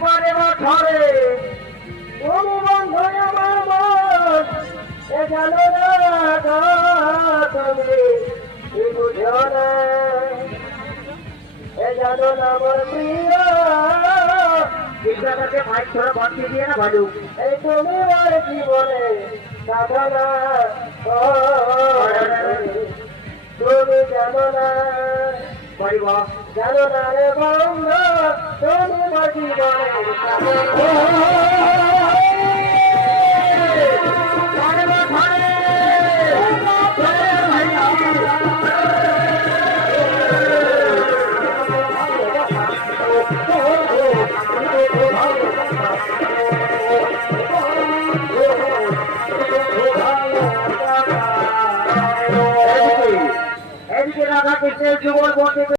পরে বছরে তুমি বন্ধু আমার মন এ জানো না তুমি বুঝো না এ জানো না আমার প্রিয় বিদ্যাটাকে ভাই ধরে ভর্তি দিয়ে না ভালো এই তুমি আমার জীবনে সাধনা তুমি জানো না জানো না রে বন্ধু তুমি আমার জীবনে এদিকে রাধা কৃষ্ণের যুগল